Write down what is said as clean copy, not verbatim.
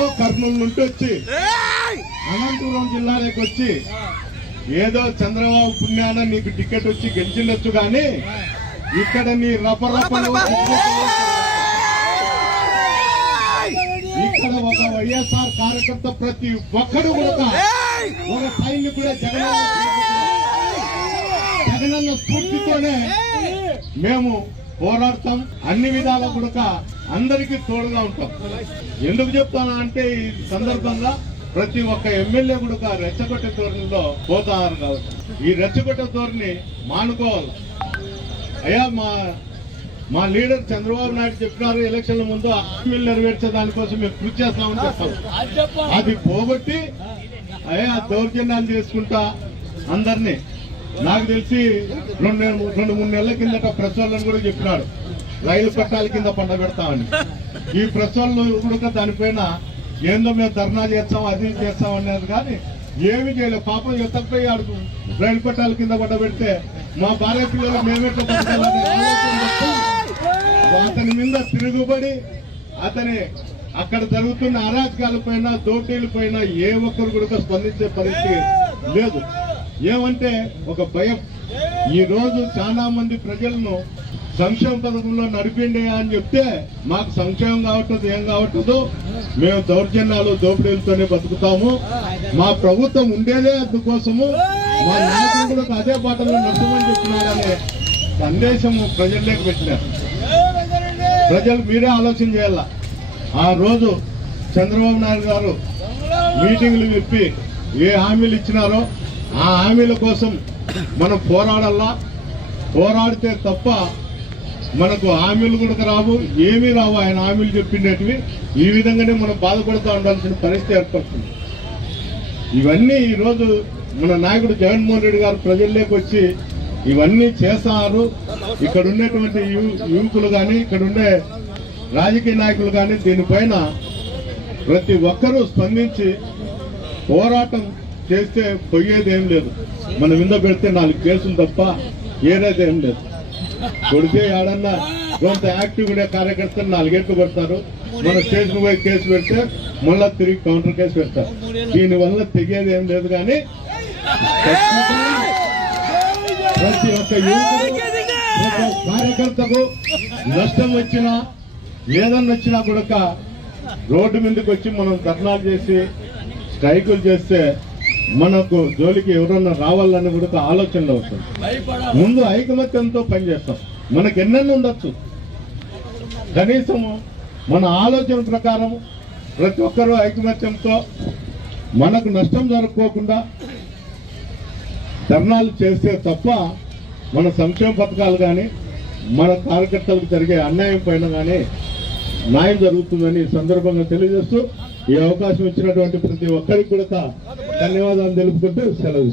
ఎక్కడో కర్నూలు నుండి వచ్చి అనంతపురం జిల్లాలోకి వచ్చి ఏదో చంద్రబాబు పుణ్యాన నీకు టికెట్ వచ్చి గెలిచిండొచ్చు కానీ ఇక్కడ నీ రపరపలు ఇక్కడ ఒక వైఎస్ఆర్ కార్యకర్త ప్రతి ఒక్కడు కూడా ఒక సైనికుడే జగనన్న స్ఫూర్తితోనే మేము పోరాడతాం. అన్ని విధాలా కూడా అందరికీ తోడుగా ఉంటాం. ఎందుకు చెప్తాను అంటే ఈ సందర్భంగా ప్రతి ఒక్క ఎమ్మెల్యే కూడా రెచ్చగొట్టే ధోరణిలో పోతారు కాబట్టి ఈ రెచ్చగొట్టే ధోరణి మానుకోవాలి. అయ్యా మా లీడర్ చంద్రబాబు నాయుడు చెప్పినారు ఎలక్షన్ల ముందు హామీలు నెరవేర్చే దానికోసం మేము కృషి చేస్తామని చెప్తాం. అది పోగొట్టి అయ్యా దౌర్జన్యాలు చేసుకుంటా అందరినీ నాకు తెలిసి 2-3 నెలల కిందట ప్రెస్ వాళ్ళని కూడా చెప్పినాడు రైలు పట్టాల కింద పండబెడతామని. ఈ ప్రెస్ వాళ్ళు కూడా దానిపైన ఏందో మేము ధర్నా చేస్తాం అది చేస్తాం అనేది కానీ ఏమి చేయలేదు. పాపం ఎత్తకపోయి ఆడుకు రైలు పట్టాల కింద పండబెడితే మా భార్య పిల్లలు మేమెట్లా బతకాలని అతని మీద తిరుగుబడి అతని అక్కడ జరుగుతున్న అరాచకాల పైన దోటీల పైన ఏ ఒక్కరు కూడా స్పందించే పరిస్థితి లేదు. ఏమంటే ఒక భయం. ఈ రోజు చాలా మంది ప్రజలను సంక్షేమ పథకంలో నడిపిండి అని చెప్తే మాకు సంక్షేమం కావట్లేదు ఏం కావట్లేదు, మేము దౌర్జన్యాలు దోపిడీలతోనే బతుకుతాము, మా ప్రభుత్వం ఉండేదే అందుకోసము, మా నాయకులు కూడా అదే బాటలో నడపమని చెప్తున్నారనే సందేశం ప్రజల్లోకి పెట్టినారు. ప్రజలు మీరే ఆలోచన చేయాల. ఆ రోజు చంద్రబాబు నాయుడు గారు మీటింగ్లు చెప్పి ఏ హామీలు ఇచ్చినారో ఆ హామీల కోసం మనం పోరాడాలా. పోరాడితే తప్ప మనకు హామీలు కూడా రావు, ఏమీ రావు. ఆయన హామీలు చెప్పినవి ఈ విధంగానే మనం బాధపడుతూ ఉండాల్సిన పరిస్థితి ఏర్పడుతుంది. ఇవన్నీ ఈరోజు మన నాయకుడు జగన్మోహన్ రెడ్డి గారు ప్రజల్లోకి వచ్చి ఇవన్నీ చేస్తారు. ఇక్కడ ఉన్నటువంటి యువకులు కానీ ఇక్కడ ఉండే రాజకీయ నాయకులు కానీ దీనిపైన ప్రతి ఒక్కరూ స్పందించి పోరాటం చేస్తే పోయేదేం లేదు. మన మీద పెడితే 4 కేసులు తప్ప ఏదేదేం లేదు. కొడితే ఏడన్నా కొంత యాక్టివ్ ఉండే కార్యకర్తలు 4 ఏళ్ళు పడతారు. మన స్టేషన్ పోయి కేసు పెడితే మళ్ళా తిరిగి కౌంటర్ కేసు పెడతారు. దీనివల్ల తెగేది ఏం లేదు. కానీ ప్రతి ఒక్క యువకుడు కార్యకర్తకు నష్టం వచ్చినా ఏదన్నా వచ్చినా కూడా రోడ్డు మీదకి వచ్చి మనం ధర్నాలు చేసి స్ట్రైకులు చేస్తే మనకు జోలికి ఎవరన్నా రావాలని కూడా ఆలోచనలు వస్తుంది. ముందు ఐకమత్యంతో పనిచేస్తాం. మనకు ఎన్నెన్ని ఉండొచ్చు, కనీసము మన ఆలోచన ప్రకారం ప్రతి ఒక్కరూ ఐకమత్యంతో మనకు నష్టం జరగకోకుండా ధర్నాలు చేస్తే తప్ప మన సంక్షేమ పథకాలు కానీ మన కార్యకర్తలకు జరిగే అన్యాయం పైన కానీ న్యాయం జరుగుతుందని సందర్భంగా తెలియజేస్తూ ఈ అవకాశం ఇచ్చినటువంటి ప్రతి ఒక్కరికి కూడా ధన్యవాదాలు తెలుపుకుంటూ సెలవు.